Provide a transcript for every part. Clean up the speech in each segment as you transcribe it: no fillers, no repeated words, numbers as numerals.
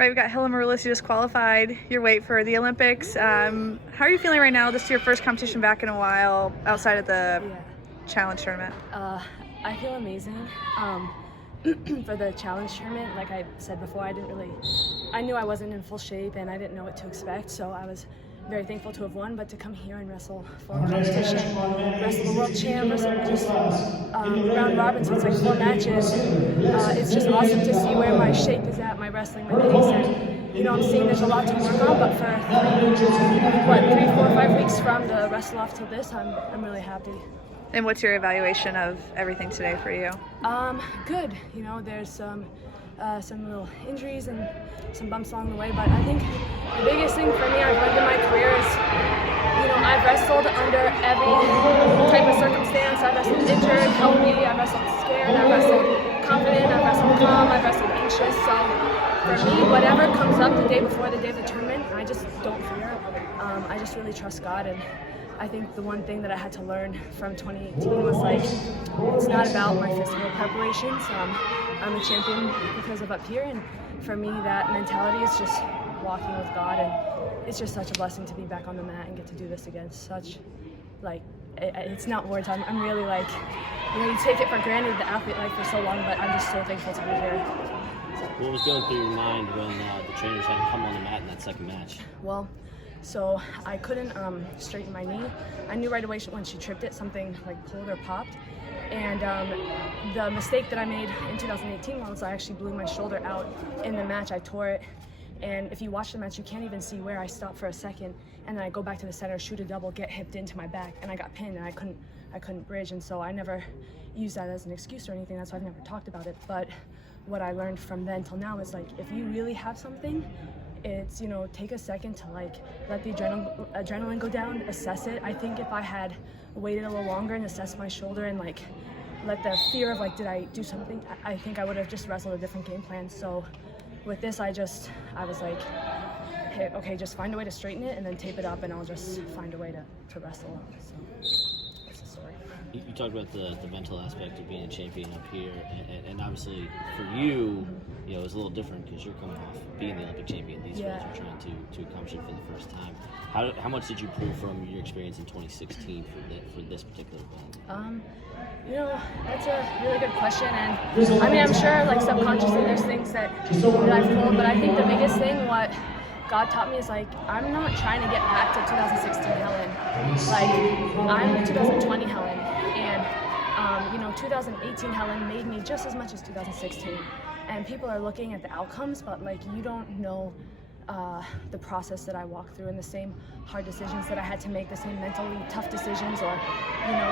Right, we've got Helen Maroulis, you just qualified your weight for the Olympics. How are you feeling right now? This is your first competition back in a while outside of the challenge tournament. I feel amazing. For the challenge tournament, like I said before, I knew I wasn't in full shape and I didn't know what to expect, so I was very thankful to have won, but to come here and wrestle for competition, wrestle the world champ, wrestle just round robin, so it's like 4 matches. It's just awesome to see where my shape is at, my wrestling, my pace, and I'm seeing there's a lot to work on, but for 3, 4, 5 weeks from the wrestle off till this, I'm really happy. And what's your evaluation of everything today for you? Good. There's some little injuries and some bumps along the way, but I think the biggest thing for me I've learned in my career is, I've wrestled under every type of circumstance. I've wrestled injured, healthy, I've wrestled scared, I've wrestled confident, I've wrestled calm, I've wrestled anxious. So for me, whatever comes up the day before the day of the tournament, I just don't fear. I just really trust God, and I think the one thing that I had to learn from 2018 was it's not about my physical preparations. I'm a champion because of up here, and for me that mentality is just walking with God, and it's just such a blessing to be back on the mat and get to do this again. It's not words. I'm really you take it for granted the athlete life for so long, but I'm just so thankful to be here. What was going through your mind when the trainers had to come on the mat in that second match? Well, so I couldn't straighten my knee. I knew right away when she tripped it, something pulled or popped. And the mistake that I made in 2018 was I actually blew my shoulder out in the match. I tore it. And if you watch the match, you can't even see where I stopped for a second. And then I go back to the center, shoot a double, get hipped into my back, and I got pinned, and I couldn't bridge. And so I never used that as an excuse or anything. That's why I've never talked about it. But what I learned from then till now is if you really have something, it's take a second to let the adrenaline go down, assess it. I think if I had waited a little longer and assessed my shoulder and let the fear of did I do something, I think I would have just wrestled a different game plan. So with this, I was hey, okay, just find a way to straighten it and then tape it up, and I'll just find a way to wrestle. So that's the story. You talked about the mental aspect of being a champion up here, and obviously for you, it was a little different because you're coming off being the Olympic champion. These girls are trying to accomplish it for the first time. How much did you pull from your experience in 2016 for this particular event? That's a really good question, and I'm sure subconsciously there's things that I've pulled, but I think the biggest thing what God taught me is I'm not trying to get back to 2016 Helen. I'm 2020 Helen, and 2018 Helen made me just as much as 2016. And people are looking at the outcomes, but you don't know the process that I walked through and the same hard decisions that I had to make, the same mentally tough decisions, or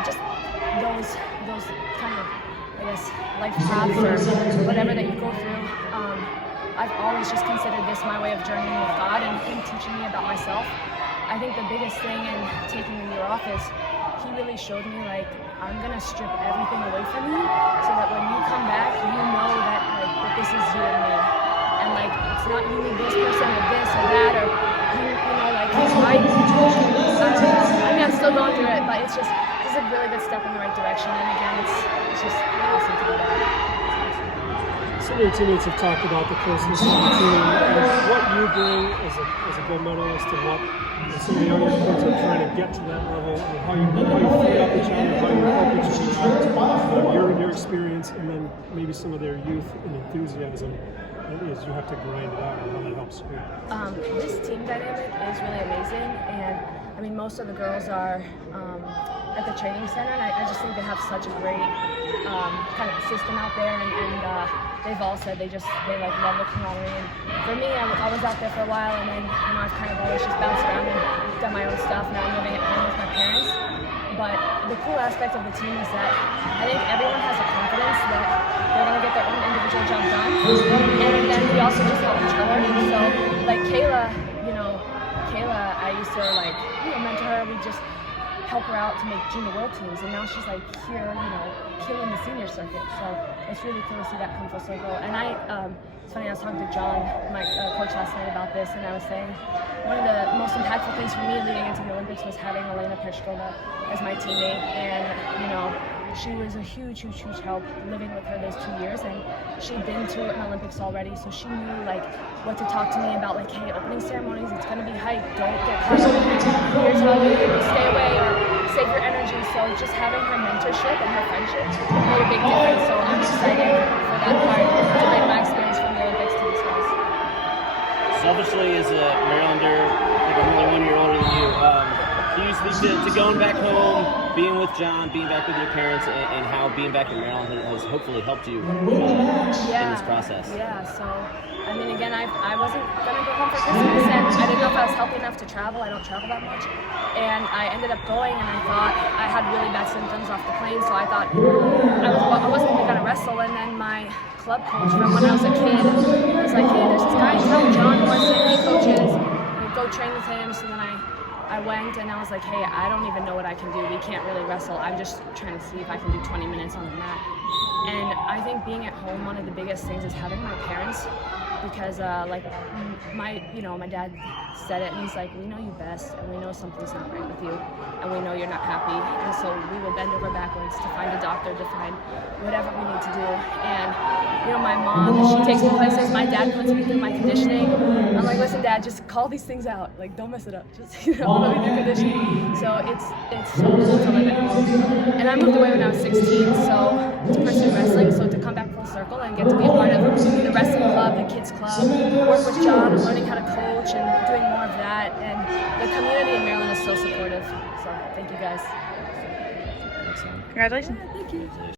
just those kind of life paths or whatever that you go through. I've always just considered this my way of journeying with God and Him teaching me about myself. I think the biggest thing in taking the year off is He really showed me I'm gonna strip everything away from you so that when you come back, you know that that this is you and me, and it's not you need this person or this or that, or He's right. I'm still going through it, but it's a really good step in the right direction, and again, it's just awesome to be back. Some of your teammates have talked about the closeness of the team and what you bring as a gold medalist and what some of the younger kids are trying to get to that level, and how you feed off each other, how you help each other, your experience, and then maybe some of their youth and enthusiasm is you have to grind it out, and how that helps you. This team dynamic is really amazing, and most of the girls are at the training center, and I just think they have such a great kind of system out there, and they've all said they love the camaraderie. And for me, I was out there for a while, and then I've kind of always just bounced around and done my own stuff. Now I'm living at home with my parents. But the cool aspect of the team is that I think everyone has a confidence that they're going to get their own individual job done, and then we also just help each other. So Kayla, I used to mentor her. We just help her out to make junior world teams, and now she's here, killing the senior circuit. So it's really cool to see that come full circle. And it's funny, I was talking to John, my coach, last night about this, and I was saying one of the most impactful things for me leading into the Olympics was having Elena Peshkova as my teammate, and she was a huge help living with her those 2 years, and she'd been to an Olympics already, so she knew like what to talk to me about, like, hey, opening ceremonies, it's gonna be hype, don't get caught up in it. Here's how you stay away or save your energy. So just having her mentorship and her friendship made a big difference. So I'm excited for that part to bring my experience from the Olympics to these guys. Selfishly, as a Marylander, I think I'm only 1 year older than you. Can you speak to going back home, being with John, being back with your parents, and how being back in Maryland has hopefully helped you in this process? Yeah, so, I mean, again, I wasn't going to go home for Christmas, and I didn't know if I was healthy enough to travel. I don't travel that much. And I ended up going, and I thought I had really bad symptoms off the plane, so I thought I wasn't even going to wrestle. And then my club coach from when I was a kid was like, hey, there's this guy in town, John, who he coaches, and go train with him. So then I went, and I was like, hey, I don't even know what I can do. We can't really wrestle. I'm just trying to see if I can do 20 minutes on the mat. And I think being at home, one of the biggest things is having my parents, because like my dad said it, and he's like, we know you best, and we know something's not right with you, and we know you're not happy, and so we will bend over backwards to find a doctor, to find whatever we need to do. And my mom, she takes me places. My dad puts me through my conditioning. I'm like, listen, Dad, just call these things out. Like, don't mess it up. Just put me through conditioning. So it's so cool to live at home. And I moved away when I was 16, so to pursue wrestling, so to come back full circle and get to be a part of the wrestling club, the kids club, work with John, learning how to coach and doing more of that. And the community in Maryland is so supportive. So thank you guys. Congratulations. Thank you.